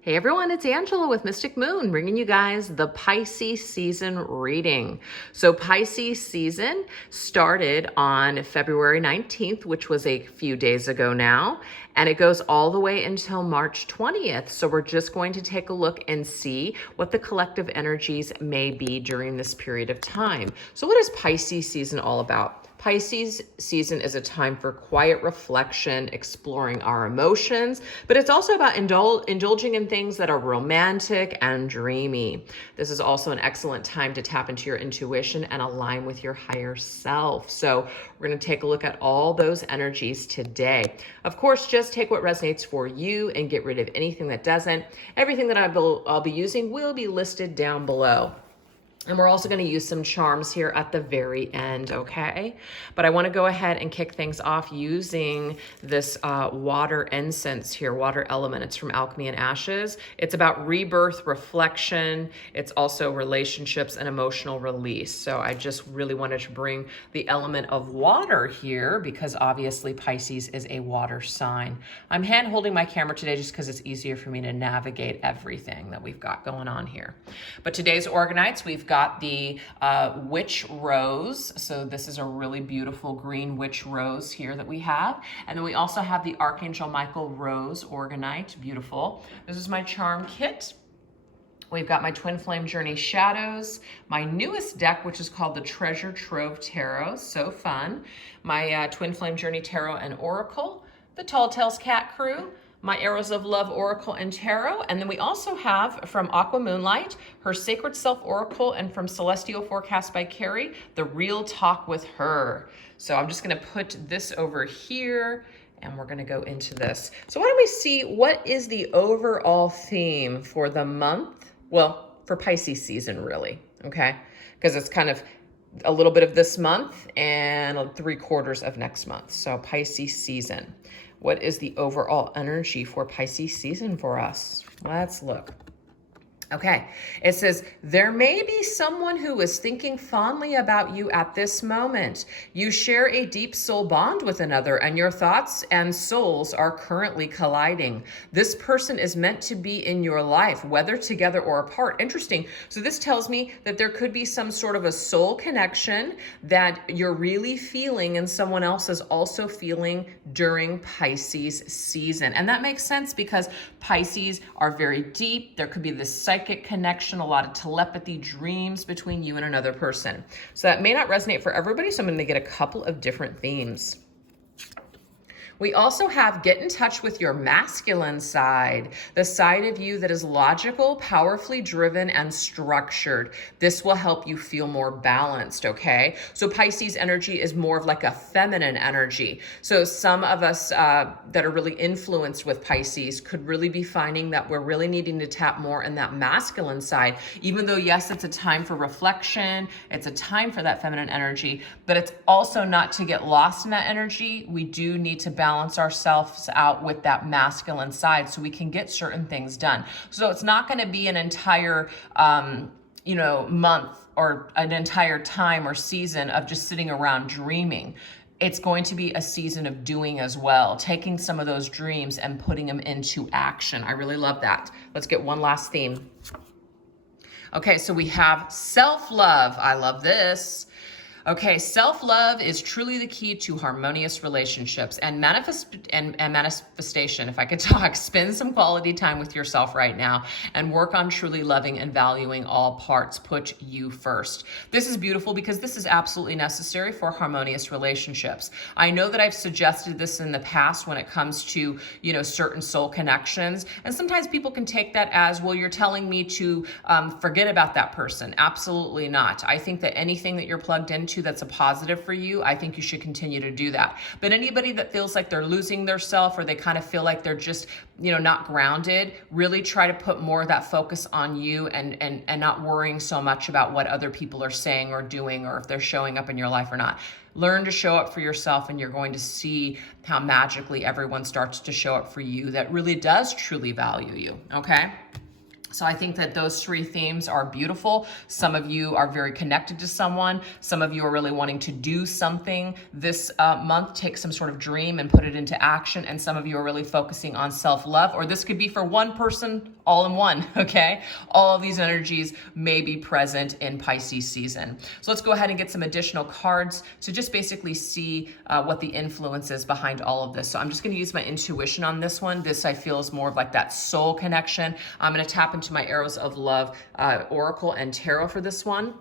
Hey everyone, it's Angela with Mystic Moon, bringing you guys the Pisces season reading. So Pisces season started on February 19th, which was a few days ago now, and it goes all the way until March 20th. So we're just going to take a look and see what the collective energies may be during this period of time. So what is Pisces season all about? Pisces season is a time for quiet reflection, exploring our emotions, but it's also about indulging in things that are romantic and dreamy. This is also an excellent time to tap into your intuition and align with your higher self. So we're going to take a look at all those energies today. Of course, just take what resonates for you and get rid of anything that doesn't. Everything that I'll be using will be listed down below. And we're also going to use some charms here at the very end, okay? But I want to go ahead and kick things off using this water incense here, water element. It's from Alchemy and Ashes. It's about rebirth, reflection. It's also relationships and emotional release. So I just really wanted to bring the element of water here because obviously Pisces is a water sign. I'm hand holding my camera today just because it's easier for me to navigate everything that we've got going on here. But today's Organites, we've got the witch rose. So this is a really beautiful green witch rose here that we have. And then we also have the Archangel Michael rose organite, beautiful. This is my charm kit. We've got my Twin Flame Journey Shadows, my newest deck, which is called the Treasure Trove Tarot, so fun. My Twin Flame Journey Tarot and Oracle, the Tall Tales Cat Crew, my Arrows of Love Oracle and Tarot. And then we also have from Aqua Moonlight, her Sacred Self Oracle, and from Celestial Forecast by Carrie, the Real Talk with Her. So I'm just gonna put this over here and we're gonna go into this. So why don't we see what is the overall theme for the month? Well, for Pisces season really, okay? Because it's kind of a little bit of this month and 3/4 of next month. So Pisces season. What is the overall energy for Pisces season for us? Let's look. Okay, it says, there may be someone who is thinking fondly about you at this moment. You share a deep soul bond with another and your thoughts and souls are currently colliding. This person is meant to be in your life, whether together or apart. Interesting. So this tells me that there could be some sort of a soul connection that you're really feeling and someone else is also feeling during Pisces season. And that makes sense because Pisces are very deep. There could be this psychic connection, a lot of telepathy, dreams between you and another person. So that may not resonate for everybody, so I'm going to get a couple of different themes. We also have get in touch with your masculine side, the side of you that is logical, powerfully driven, and structured. This will help you feel more balanced, okay? So Pisces energy is more of like a feminine energy. So some of us that are really influenced with Pisces could really be finding that we're really needing to tap more in that masculine side, even though, yes, it's a time for reflection, it's a time for that feminine energy, but it's also not to get lost in that energy. We do need to balance ourselves out with that masculine side so we can get certain things done. So it's not going to be an entire, month or an entire time or season of just sitting around dreaming. It's going to be a season of doing as well, taking some of those dreams and putting them into action. I really love that. Let's get one last theme. Okay, so we have self-love. I love this. Okay, self-love is truly the key to harmonious relationships and manifestation. If I could talk, spend some quality time with yourself right now and work on truly loving and valuing all parts. Put you first. This is beautiful because this is absolutely necessary for harmonious relationships. I know that I've suggested this in the past when it comes to, certain soul connections. And sometimes people can take that as, well, you're telling me to forget about that person. Absolutely not. I think that anything that you're plugged into that's a positive for you, I think you should continue to do that. But anybody that feels like they're losing their self or they kind of feel like they're just, not grounded, really try to put more of that focus on you and not worrying so much about what other people are saying or doing or if they're showing up in your life or not. Learn to show up for yourself and you're going to see how magically everyone starts to show up for you that really does truly value you, okay? So I think that those three themes are beautiful. Some of you are very connected to someone. Some of you are really wanting to do something this month, take some sort of dream and put it into action. And some of you are really focusing on self-love, or this could be for one person all in one, okay? All of these energies may be present in Pisces season. So let's go ahead and get some additional cards to just basically see what the influence is behind all of this. So I'm just gonna use my intuition on this one. This I feel is more of like that soul connection. I'm gonna tap into my Arrows of Love Oracle and Tarot for this one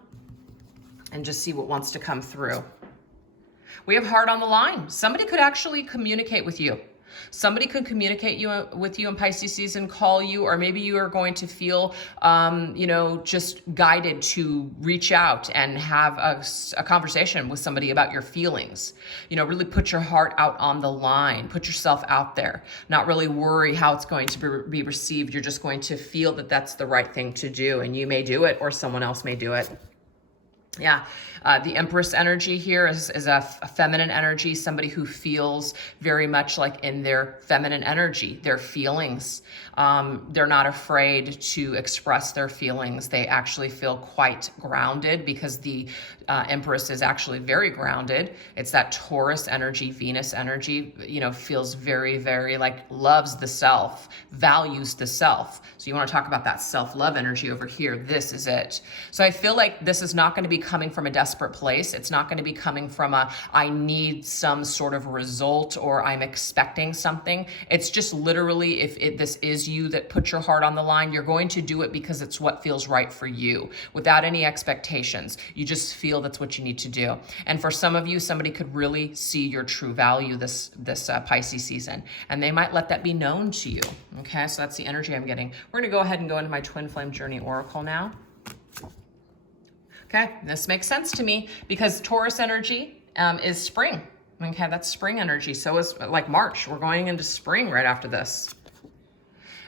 and just see what wants to come through. We have Heart on the line. Somebody could actually communicate with you. Somebody could communicate with you in Pisces season, call you, or maybe you are going to feel, just guided to reach out and have a conversation with somebody about your feelings. Really put your heart out on the line, put yourself out there, not really worry how it's going to be received. You're just going to feel that that's the right thing to do, and you may do it or someone else may do it. Yeah, the Empress energy here is a feminine energy, somebody who feels very much like in their feminine energy, their feelings. They're not afraid to express their feelings. They actually feel quite grounded because the Empress is actually very grounded. It's that Taurus energy, Venus energy, feels very, very like loves the self, values the self. So you want to talk about that self-love energy over here. This is it. So I feel like this is not going to be coming from a desperate place. It's not going to be coming from I need some sort of result or I'm expecting something. It's just literally, if this is you that put your heart on the line, you're going to do it because it's what feels right for you without any expectations. You just feel that's what you need to do. And for some of you, somebody could really see your true value this Pisces season, and they might let that be known to you. Okay, so that's the energy I'm getting. We're going to go ahead and go into my Twin Flame Journey Oracle now. Okay, this makes sense to me because Taurus energy is spring. Okay, that's spring energy. So is like March. We're going into spring right after this.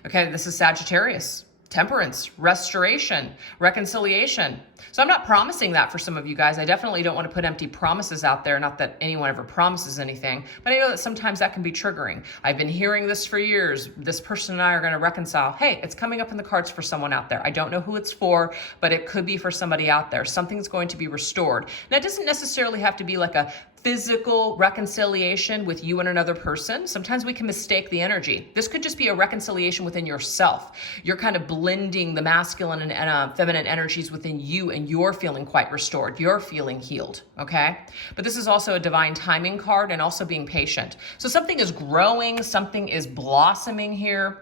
Okay, this is Sagittarius. Temperance, restoration, reconciliation. So I'm not promising that for some of you guys. I definitely don't want to put empty promises out there. Not that anyone ever promises anything, but I know that sometimes that can be triggering. I've been hearing this for years. This person and I are going to reconcile. Hey, it's coming up in the cards for someone out there. I don't know who it's for, but it could be for somebody out there. Something's going to be restored. Now, it doesn't necessarily have to be like a physical reconciliation with you and another person. Sometimes we can mistake the energy. This could just be a reconciliation within yourself. You're kind of blending the masculine and feminine energies within you, and you're feeling quite restored. You're feeling healed, okay? But this is also a divine timing card and also being patient. So something is growing, something is blossoming here.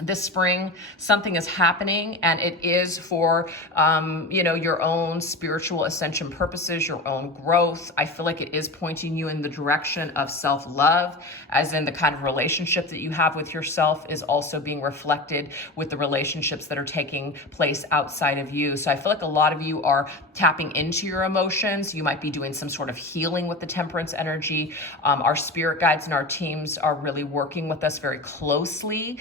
This spring, something is happening, and it is for, your own spiritual ascension purposes, your own growth. I feel like it is pointing you in the direction of self-love, as in the kind of relationship that you have with yourself is also being reflected with the relationships that are taking place outside of you. So I feel like a lot of you are tapping into your emotions. You might be doing some sort of healing with the Temperance energy. Our spirit guides and our teams are really working with us very closely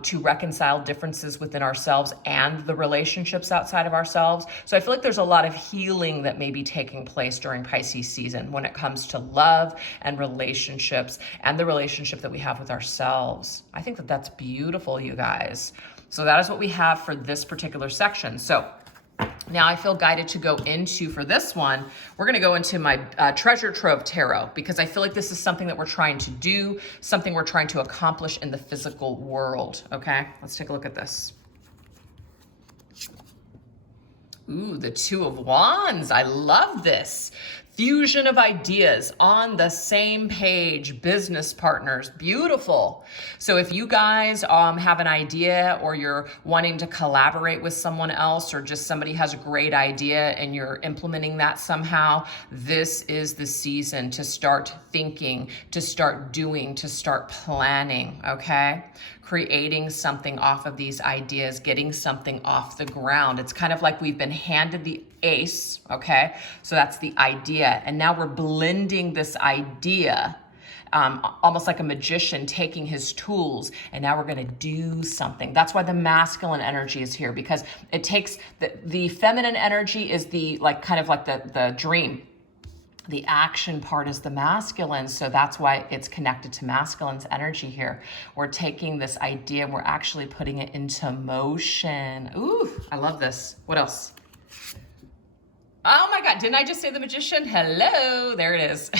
to reconcile differences within ourselves and the relationships outside of ourselves. So I feel like there's a lot of healing that may be taking place during Pisces season when it comes to love and relationships and the relationship that we have with ourselves. I think that that's beautiful, you guys. So that is what we have for this particular section. So now I feel guided to go into, for this one, we're going to go into my Treasure Trove Tarot, because I feel like this is something that we're trying to do, something we're trying to accomplish in the physical world. Okay, let's take a look at this. Ooh, the Two of Wands. I love this. Fusion of ideas on the same page, business partners, beautiful. So if you guys have an idea, or you're wanting to collaborate with someone else, or just somebody has a great idea and you're implementing that somehow, this is the season to start thinking, to start doing, to start planning, okay? Creating something off of these ideas, getting something off the ground. It's kind of like we've been handed the ace, okay? So that's the idea. And now we're blending this idea, almost like a magician taking his tools, and now we're going to do something. That's why the masculine energy is here, because it takes the feminine energy is the kind of like the dream. The action part is the masculine, so that's why it's connected to masculine's energy here. We're taking this idea and we're actually putting it into motion. Ooh, I love this. What else? Oh my God, didn't I just say the magician? Hello, there it is.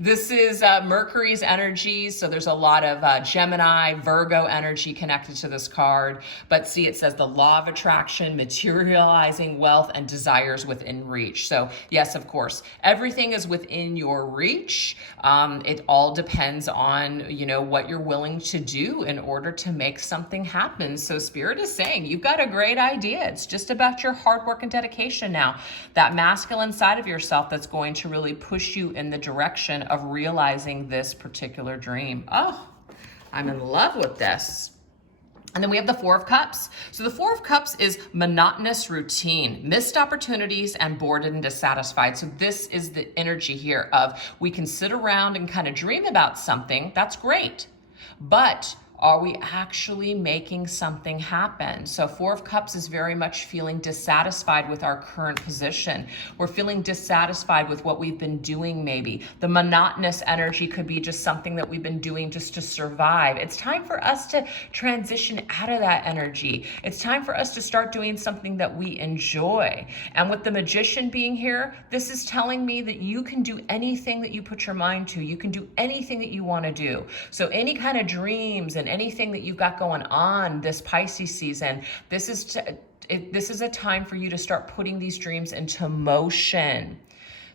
This is Mercury's energy, so there's a lot of Gemini, Virgo energy connected to this card. But see, it says the law of attraction, materializing wealth and desires within reach. So yes, of course, everything is within your reach. It all depends on, you know, what you're willing to do in order to make something happen. So Spirit is saying, you've got a great idea. It's just about your hard work and dedication now. That masculine side of yourself that's going to really push you in the direction of realizing this particular dream. Oh, I'm in love with this. And then we have the Four of Cups. So the Four of Cups is monotonous routine, missed opportunities, and bored and dissatisfied. So this is the energy here of we can sit around and kind of dream about something. That's great. But are we actually making something happen? So Four of Cups is very much feeling dissatisfied with our current position. We're feeling dissatisfied with what we've been doing maybe. The monotonous energy could be just something that we've been doing just to survive. It's time for us to transition out of that energy. It's time for us to start doing something that we enjoy. And with the Magician being here, this is telling me that you can do anything that you put your mind to. You can do anything that you want to do. So any kind of dreams and anything that you've got going on this Pisces season, this is a time for you to start putting these dreams into motion.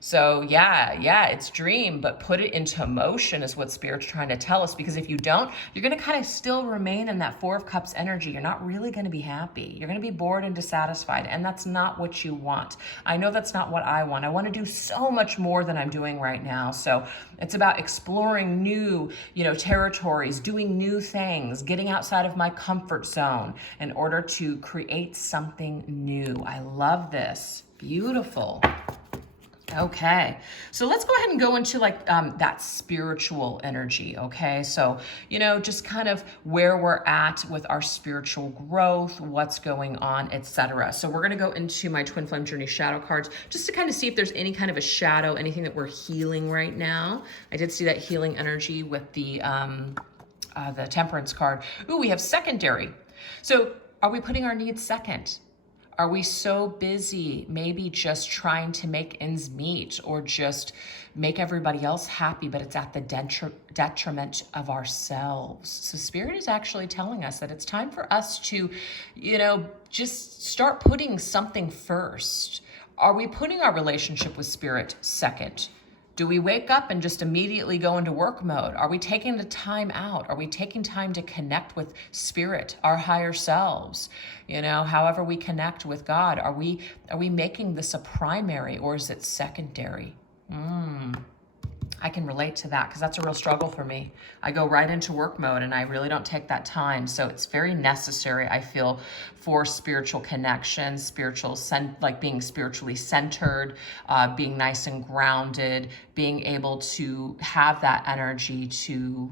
So yeah, it's dream, but put it into motion is what Spirit's trying to tell us, because if you don't, you're going to kind of still remain in that Four of Cups energy. You're not really going to be happy. You're going to be bored and dissatisfied, and that's not what you want. I know that's not what I want. I want to do so much more than I'm doing right now. So it's about exploring new, territories, doing new things, getting outside of my comfort zone in order to create something new. I love this. Beautiful. Okay, so let's go ahead and go into that spiritual energy, okay? So, just kind of where we're at with our spiritual growth, what's going on, etc. So we're going to go into my Twin Flame Journey shadow cards just to kind of see if there's any kind of a shadow, anything that we're healing right now. I did see that healing energy with the Temperance card. Ooh, we have secondary. So are we putting our needs second? Are we so busy maybe just trying to make ends meet or just make everybody else happy, but it's at the detriment of ourselves? So Spirit is actually telling us that it's time for us to, just start putting something first. Are we putting our relationship with Spirit second? Do we wake up and just immediately go into work mode? Are we taking the time out? Are we taking time to connect with Spirit, our higher selves? However we connect with God, are we making this a primary or is it secondary? I can relate to that because that's a real struggle for me. I go right into work mode and I really don't take that time. So it's very necessary, I feel, for spiritual connection, being spiritually centered, being nice and grounded, being able to have that energy to,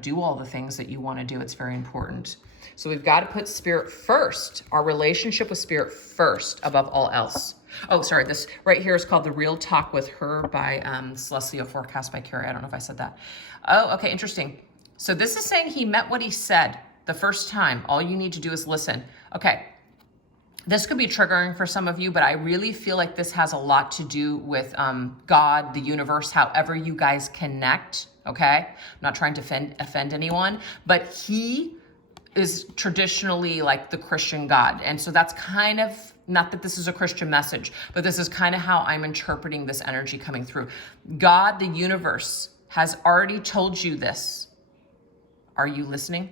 do all the things that you want to do. It's very important. So we've got to put Spirit first, our relationship with Spirit first above all else. Oh, sorry, this right here is called The Real Talk with Her by Celestial Forecast by Carrie. I don't know if I said that. Oh, okay, interesting. So this is saying he meant what he said the first time. All you need to do is listen. Okay, this could be triggering for some of you, but I really feel like this has a lot to do with God, the universe, however you guys connect, okay? I'm not trying to offend anyone, but he is traditionally like the Christian God. And so that's kind of, not that this is a Christian message, but this is kind of how I'm interpreting this energy coming through. God, the universe, has already told you this. Are you listening?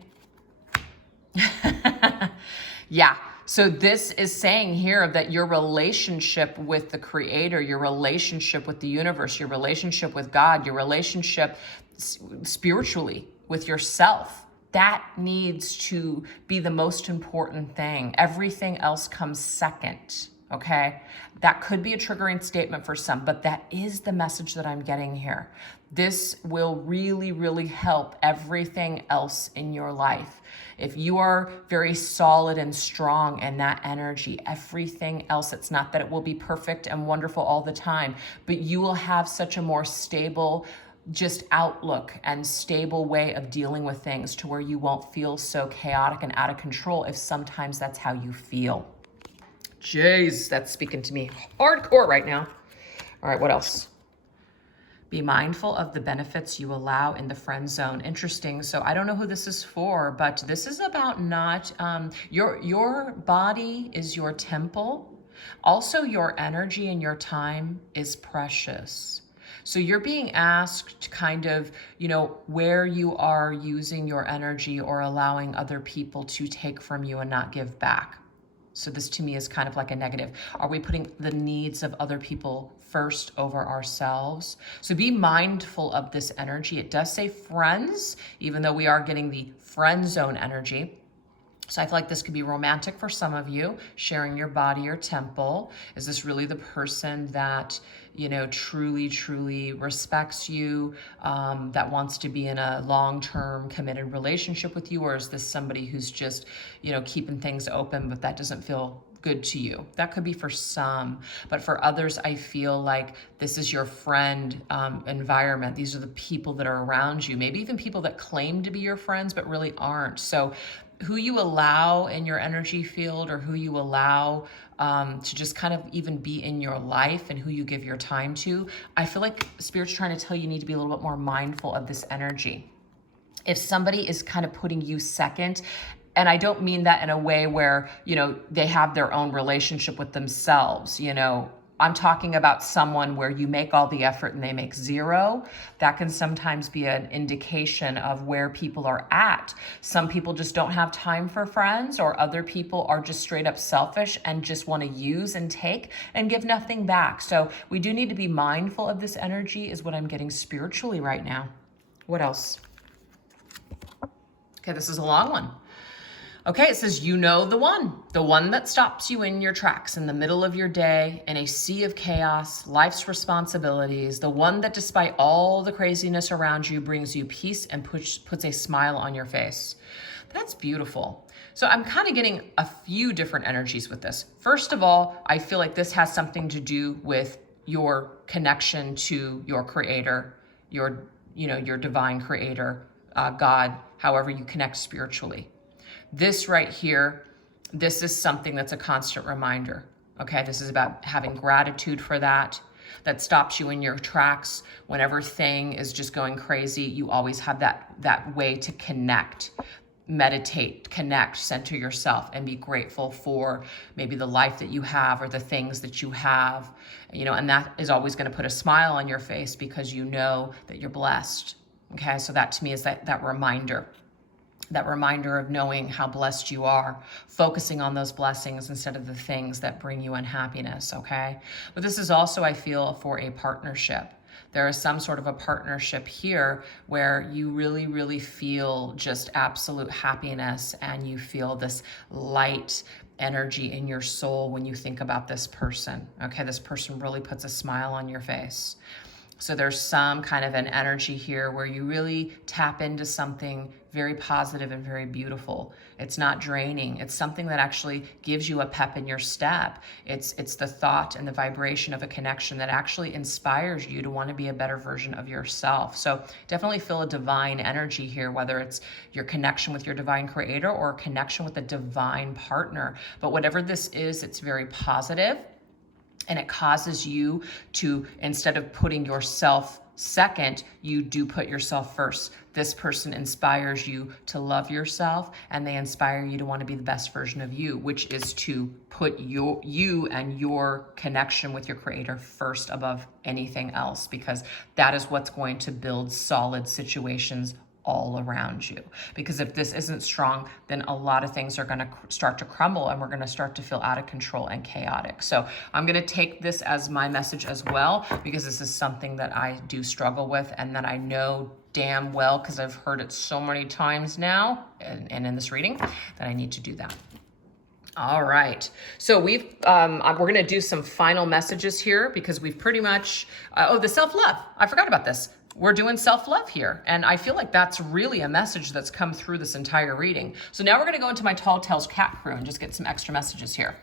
Yeah. So this is saying here that your relationship with the Creator, your relationship with the universe, your relationship with God, your relationship spiritually with yourself, that needs to be the most important thing. Everything else comes second. okay? That could be a triggering statement for some, but that is the message that I'm getting here. This will really, really help everything else in your life. If you are very solid and strong in that energy, everything else, it's not that it will be perfect and wonderful all the time, but you will have such a more stable just outlook and stable way of dealing with things to where you won't feel so chaotic and out of control if sometimes that's how you feel. Jeez, that's speaking to me hardcore right now. All right, what else? Be mindful of the benefits you allow in the friend zone. Interesting. So I don't know who this is for, but this is about not, your body is your temple. Also, your energy and your time is precious. So you're being asked kind of, where you are using your energy or allowing other people to take from you and not give back. So this to me is kind of like a negative. Are we putting the needs of other people first over ourselves? So be mindful of this energy. It does say friends, even though we are getting the friend zone energy. So I feel like this could be romantic for some of you, sharing your body or temple. Is this really the person that, truly, truly respects you, that wants to be in a long-term committed relationship with you? Or is this somebody who's just, keeping things open, but that doesn't feel good to you? That could be for some, but for others, I feel like this is your friend environment. These are the people that are around you, maybe even people that claim to be your friends, but really aren't. So who you allow in your energy field, or who you allow to just kind of even be in your life, and who you give your time to, I feel like Spirit's trying to tell you need to be a little bit more mindful of this energy. If somebody is kind of putting you second, and I don't mean that in a way where, they have their own relationship with themselves, I'm talking about someone where you make all the effort and they make zero. That can sometimes be an indication of where people are at. Some people just don't have time for friends, or other people are just straight up selfish and just want to use and take and give nothing back. So we do need to be mindful of this energy, is what I'm getting spiritually right now. What else? Okay, this is a long one. Okay, it says, the one that stops you in your tracks in the middle of your day in a sea of chaos, life's responsibilities, the one that despite all the craziness around you brings you peace and puts a smile on your face. That's beautiful. So I'm kind of getting a few different energies with this. First of all, I feel like this has something to do with your connection to your creator, your divine creator, God, however you connect spiritually. This right here, this is something that's a constant reminder. Okay, this is about having gratitude for that stops you in your tracks. Whenever thing is just going crazy, you always have that way to connect, meditate, connect, center yourself, and be grateful for maybe the life that you have or the things that you have, and that is always going to put a smile on your face because you know that you're blessed. Okay, so that to me is that reminder. That reminder of knowing how blessed you are, focusing on those blessings instead of the things that bring you unhappiness, okay? But this is also, I feel, for a partnership. There is some sort of a partnership here where you really, really feel just absolute happiness, and you feel this light energy in your soul when you think about this person, okay? This person really puts a smile on your face. So there's some kind of an energy here where you really tap into something very positive and very beautiful. It's not draining. It's something that actually gives you a pep in your step. It's the thought and the vibration of a connection that actually inspires you to want to be a better version of yourself. So definitely feel a divine energy here, whether it's your connection with your divine creator or a connection with a divine partner. But whatever this is, it's very positive. And it causes you to, instead of putting yourself second, you do put yourself first. This person inspires you to love yourself, and they inspire you to want to be the best version of you, which is to put you and your connection with your creator first above anything else, because that is what's going to build solid situations all around you. Because if this isn't strong, then a lot of things are going to start to crumble, and we're going to start to feel out of control and chaotic. So I'm going to take this as my message as well, because this is something that I do struggle with, and that I know damn well, because I've heard it so many times now and in this reading, that I need to do that. All right. So we're going to do some final messages here because we've pretty much, the self-love. I forgot about this. We're doing self-love here. And I feel like that's really a message that's come through this entire reading. So now we're going to go into my Tall Tales cat crew and just get some extra messages here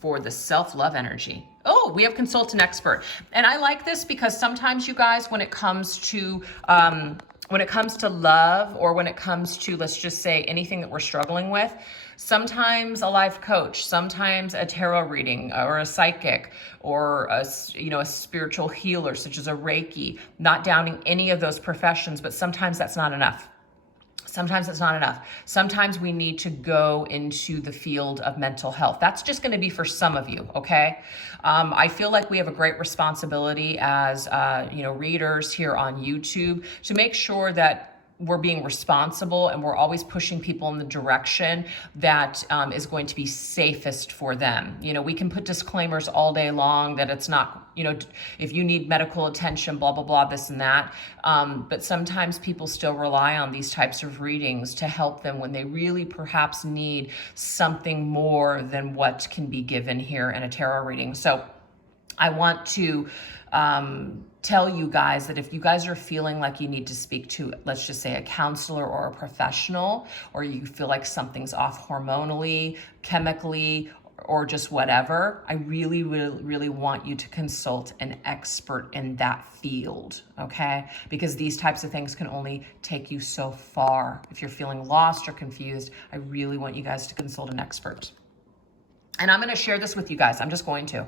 for the self-love energy. Oh, we have consult an expert. And I like this because sometimes you guys, when it comes to love, or when it comes to, let's just say, anything that we're struggling with, sometimes a life coach, sometimes a tarot reading, or a psychic, or a spiritual healer, such as a Reiki, not downing any of those professions, but sometimes that's not enough. Sometimes it's not enough. Sometimes we need to go into the field of mental health. That's just going to be for some of you, okay? I feel like we have a great responsibility as, readers here on YouTube to make sure that we're being responsible and we're always pushing people in the direction that is going to be safest for them. We can put disclaimers all day long that it's not, if you need medical attention, blah, blah, blah, this and that. But sometimes people still rely on these types of readings to help them when they really perhaps need something more than what can be given here in a tarot reading. So I want to tell you guys that if you guys are feeling like you need to speak to, let's just say, a counselor or a professional, or you feel like something's off hormonally, chemically, or just whatever, I really, really, really want you to consult an expert in that field, okay? Because these types of things can only take you so far. If you're feeling lost or confused, I really want you guys to consult an expert. And I'm going to share this with you guys. I'm just going to.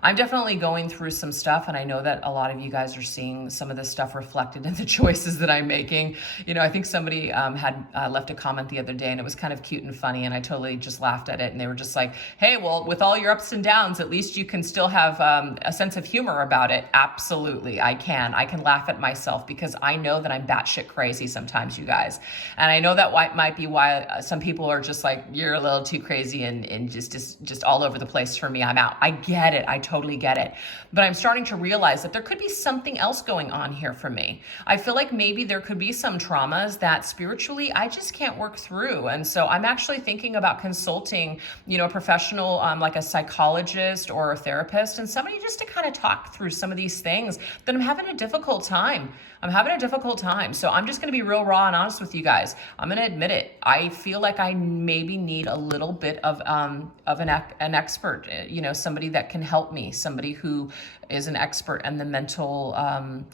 I'm definitely going through some stuff, and I know that a lot of you guys are seeing some of this stuff reflected in the choices that I'm making. I think somebody had left a comment the other day, and it was kind of cute and funny, and I totally just laughed at it, and they were just like, hey, well, with all your ups and downs, at least you can still have a sense of humor about it. Absolutely, I can. I can laugh at myself because I know that I'm batshit crazy sometimes, you guys. And I know that might be why some people are just like, you're a little too crazy and just all over the place for me. I'm out. I get it. I totally get it. But I'm starting to realize that there could be something else going on here for me. I feel like maybe there could be some traumas that spiritually I just can't work through. And so I'm actually thinking about consulting, a professional, like a psychologist or a therapist, and somebody just to kind of talk through some of these things that I'm having a difficult time. So I'm just going to be real raw and honest with you guys. I'm going to admit it. I feel like I maybe need a little bit of an expert, somebody that can help me, somebody who is an expert in the mental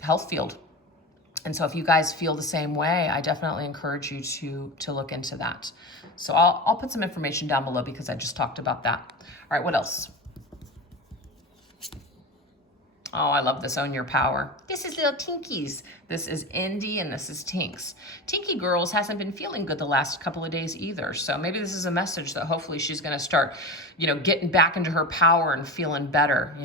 health field. And so if you guys feel the same way, I definitely encourage you to look into that. So I'll put some information down below because I just talked about that. All right, what else? Oh, I love this. Own Your Power. This is little Tinkies. This is Indy and this is Tinks. Tinky Girls hasn't been feeling good the last couple of days either. So maybe this is a message that hopefully she's going to start, getting back into her power and feeling better,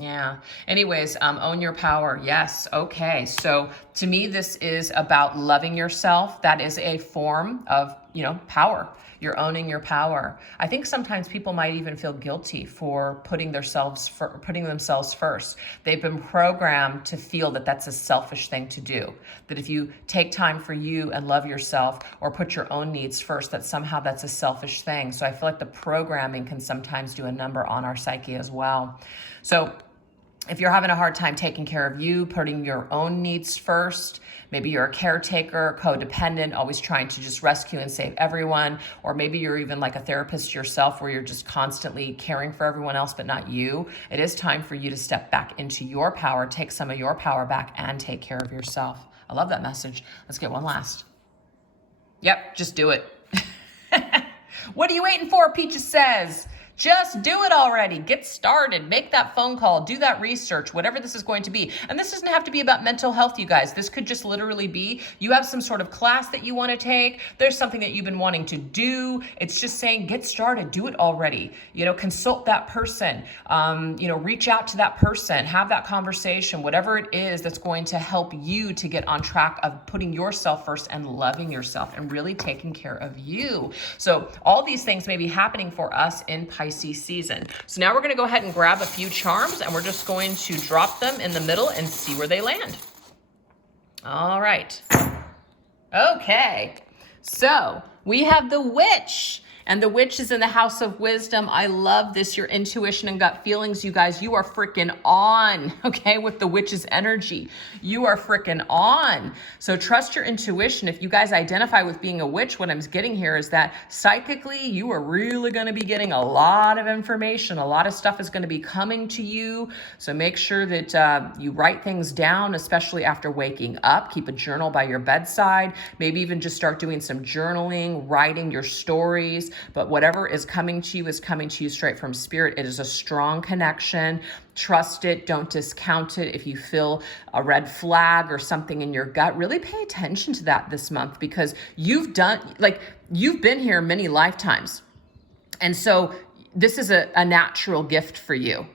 Yeah. Anyways, own your power. Yes. Okay. So to me, this is about loving yourself. That is a form of, power. You're owning your power. I think sometimes people might even feel guilty for putting themselves first. They've been programmed to feel that that's a selfish thing to do. That if you take time for you and love yourself or put your own needs first, that somehow that's a selfish thing. So I feel like the programming can sometimes do a number on our psyche as well. So if you're having a hard time taking care of you, putting your own needs first, maybe you're a caretaker, codependent, always trying to just rescue and save everyone, or maybe you're even like a therapist yourself where you're just constantly caring for everyone else but not you. It is time for you to step back into your power, take some of your power back, and take care of yourself. I love that message. Let's get one last. Yep, just do it. What are you waiting for, Peaches says? Just do it already. Get started. Make that phone call. Do that research, whatever this is going to be. And this doesn't have to be about mental health, you guys. This could just literally be you have some sort of class that you want to take. There's something that you've been wanting to do. It's just saying get started. Do it already. Consult that person. Reach out to that person. Have that conversation. Whatever it is that's going to help you to get on track of putting yourself first and loving yourself and really taking care of you. So all these things may be happening for us in Pisces season. So now we're going to go ahead and grab a few charms and we're just going to drop them in the middle and see where they land. All right. Okay. So we have the Witch And the witch is in the house of wisdom. I love this. Your intuition and gut feelings, you guys, you are freaking on, okay, with the witch's energy. You are freaking on. So trust your intuition. If you guys identify with being a witch, what I'm getting here is that psychically, you are really going to be getting a lot of information. A lot of stuff is going to be coming to you. So make sure that you write things down, especially after waking up. Keep a journal by your bedside. Maybe even just start doing some journaling, writing your stories. But whatever is coming to you straight from spirit. It is a strong connection. Trust it. Don't discount it. If you feel a red flag or something in your gut, really pay attention to that this month, because you've been here many lifetimes. And so this is a natural gift for you.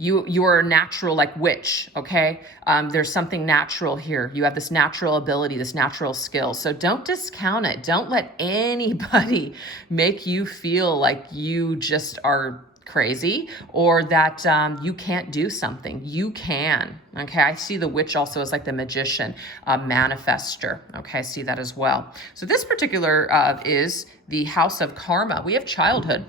You are a natural like witch, okay? There's something natural here. You have this natural ability, this natural skill. So don't discount it. Don't let anybody make you feel like you just are crazy or that you can't do something. You can, okay? I see the witch also as like the magician, manifester, okay? I see that as well. So this particular is the house of karma. We have childhood.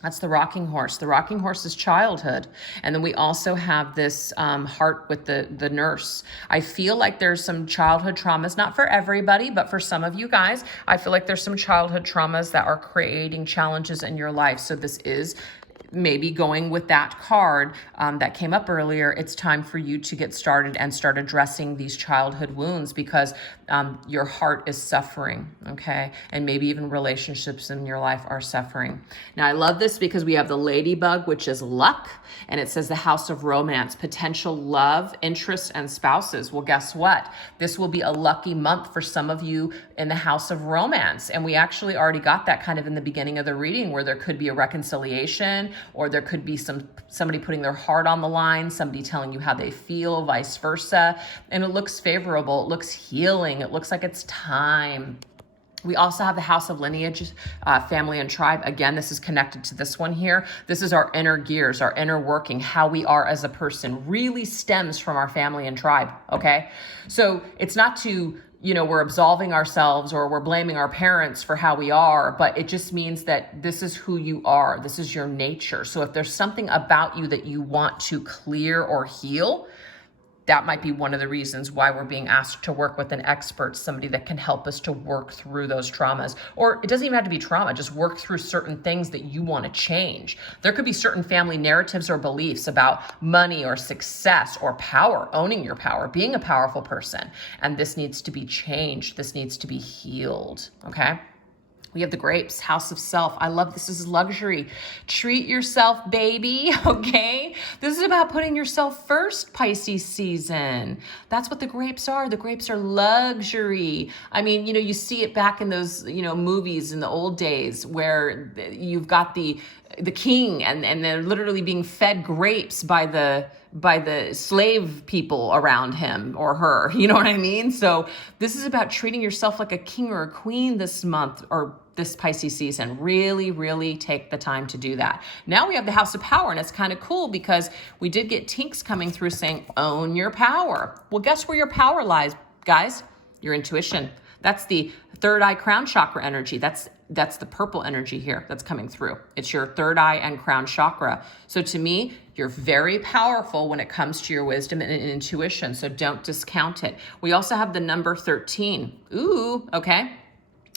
That's the rocking horse. The rocking horse is childhood. And then we also have this heart with the nurse. I feel like there's some childhood traumas, not for everybody, but for some of you guys, I feel like there's some childhood traumas that are creating challenges in your life. So this is maybe going with that card that came up earlier. It's time for you to get started and start addressing these childhood wounds, because your heart is suffering, okay? And maybe even relationships in your life are suffering. Now, I love this because we have the ladybug, which is luck, and it says the house of romance, potential love, interests, and spouses. Well, guess what? This will be a lucky month for some of you in the house of romance. And we actually already got that kind of in the beginning of the reading, where there could be a reconciliation, or there could be somebody putting their heart on the line, somebody telling you how they feel, vice versa. And it looks favorable. It looks healing. It looks like it's time. We also have the house of lineage, family and tribe. Again, this is connected to this one here. This is our inner gears, our inner working, how we are as a person really stems from our family and tribe, okay? So it's not to, we're absolving ourselves or we're blaming our parents for how we are, but it just means that this is who you are. This is your nature. So if there's something about you that you want to clear or heal, that might be one of the reasons why we're being asked to work with an expert, somebody that can help us to work through those traumas. Or it doesn't even have to be trauma, just work through certain things that you want to change. There could be certain family narratives or beliefs about money or success or power, owning your power, being a powerful person. And this needs to be changed. This needs to be healed, okay? We have the grapes, house of self. I love this. This is luxury. Treat yourself, baby, okay? This is about putting yourself first, Pisces season. That's what the grapes are. The grapes are luxury. I mean, you see it back in those, movies in the old days where you've got the king and they're literally being fed grapes by the slave people around him or her, you know what I mean? So this is about treating yourself like a king or a queen this month or this Pisces season. Really, really take the time to do that. Now we have the house of power, and it's kind of cool because we did get tinks coming through saying, own your power. Well, guess where your power lies, guys? Your intuition. That's the third eye crown chakra energy. That's the purple energy here that's coming through. It's your third eye and crown chakra. So to me, you're very powerful when it comes to your wisdom and intuition. So don't discount it. We also have the number 13. Ooh, okay.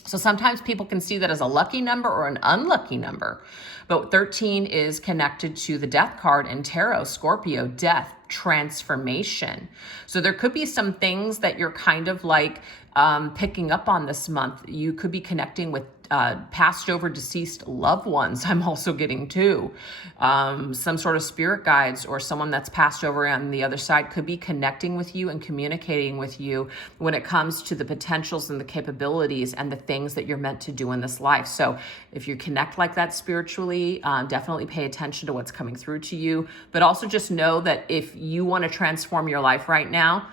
So sometimes people can see that as a lucky number or an unlucky number. But 13 is connected to the death card in tarot, Scorpio, death, transformation. So there could be some things that you're kind of like picking up on this month. You could be connecting with passed over deceased loved ones. I'm also getting too. Some sort of spirit guides or someone that's passed over on the other side could be connecting with you and communicating with you when it comes to the potentials and the capabilities and the things that you're meant to do in this life. So if you connect like that spiritually, definitely pay attention to what's coming through to you, but also just know that if you want to transform your life right now,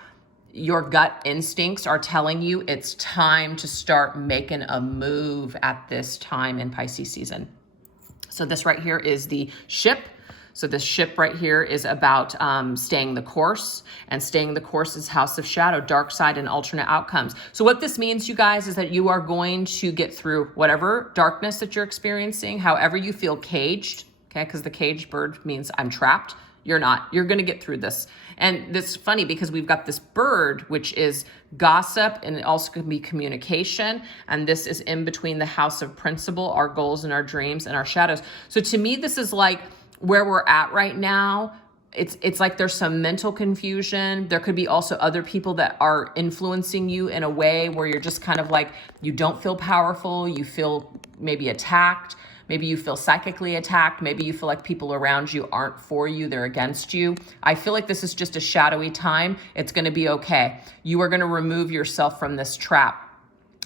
your gut instincts are telling you it's time to start making a move at this time in Pisces season. So this right here is the ship. So this ship right here is about staying the course, and staying the course is house of shadow, dark side, and alternate outcomes. So what this means, you guys, is that you are going to get through whatever darkness that you're experiencing, however you feel caged, okay? Because the caged bird means I'm trapped. You're not. You're going to get through this. And it's funny because we've got this bird, which is gossip, and it also could be communication. And this is in between the house of principle, our goals and our dreams and our shadows. So to me, this is like where we're at right now. It's like there's some mental confusion. There could be also other people that are influencing you in a way where you're just kind of like, you don't feel powerful. You feel maybe attacked. Maybe you feel psychically attacked. Maybe you feel like people around you aren't for you, they're against you. I feel like this is just a shadowy time. It's gonna be okay. You are gonna remove yourself from this trap.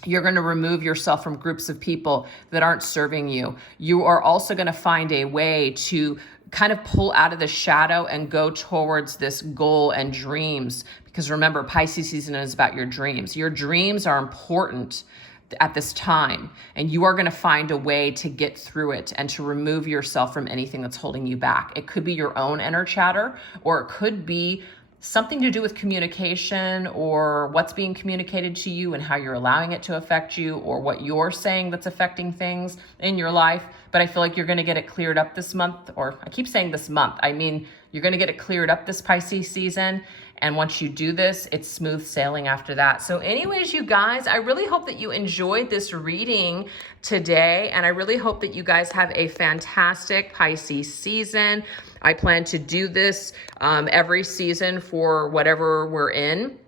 You're going to remove yourself from groups of people that aren't serving you. You are also going to find a way to kind of pull out of the shadow and go towards this goal and dreams. Because remember, Pisces season is about your dreams. Your dreams are important at this time, and you are going to find a way to get through it and to remove yourself from anything that's holding you back. It could be your own inner chatter, or it could be something to do with communication, or what's being communicated to you and how you're allowing it to affect you, or what you're saying that's affecting things in your life. But I feel like you're going to get it cleared up this month, or I keep saying this month. I mean, you're going to get it cleared up this Pisces season. And once you do this, it's smooth sailing after that. So anyways, you guys, I really hope that you enjoyed this reading today. And I really hope that you guys have a fantastic Pisces season. I plan to do this every season for whatever we're in.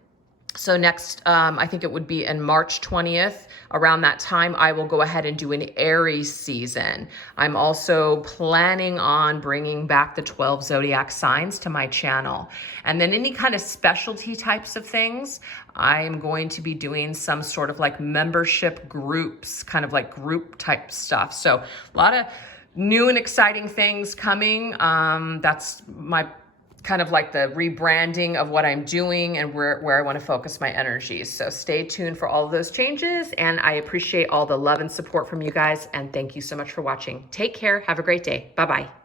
So next, I think it would be in March 20th. Around that time, I will go ahead and do an Aries season. I'm also planning on bringing back the 12 zodiac signs to my channel. And then any kind of specialty types of things, I'm going to be doing some sort of like membership groups, kind of like group type stuff. So a lot of new and exciting things coming. That's my kind of like the rebranding of what I'm doing and where I want to focus my energies. So stay tuned for all of those changes. And I appreciate all the love and support from you guys. And thank you so much for watching. Take care. Have a great day. Bye-bye.